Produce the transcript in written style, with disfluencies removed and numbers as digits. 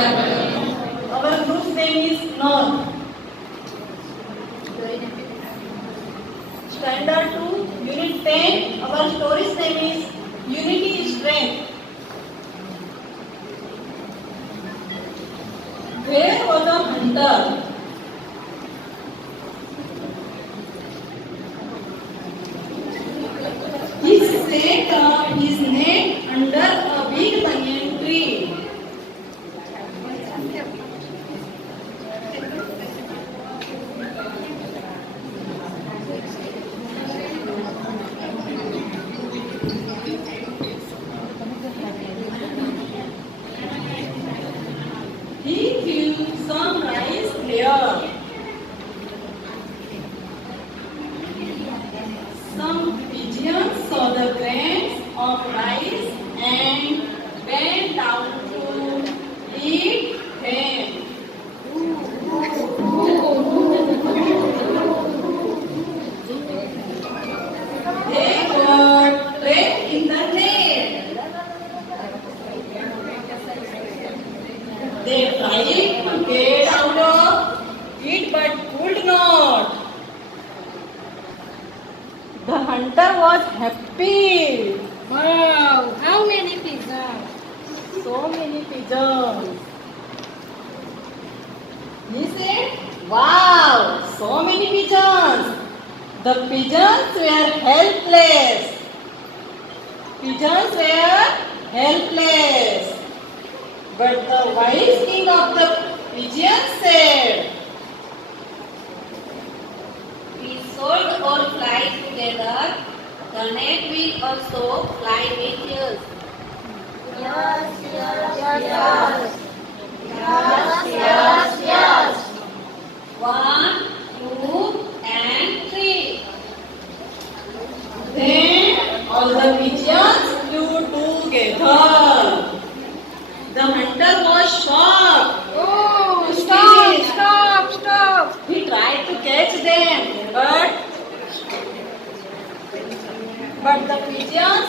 Our group's name is North. Standard 2, Unit 10. Our story's name is Unity is Strength. There was a hunter. He set up his net under a big banyan tree. He threw some rice there. Some pigeons saw the grains of rice and went down to eat them. They got trapped in the net. They tried to get out of it but could not. The hunter was happy. Wow, how many pigeons? So many pigeons. He said, wow, so many pigeons. The pigeons were helpless. Pigeons were helpless. But the wise king of the pigeons said, We should all fly together. The net will also fly with us. Yes. 1, 2, and 3. then all the pigeons flew together. The hunter was shocked. Oh, Stop, stop. He tried to catch them, but the pigeons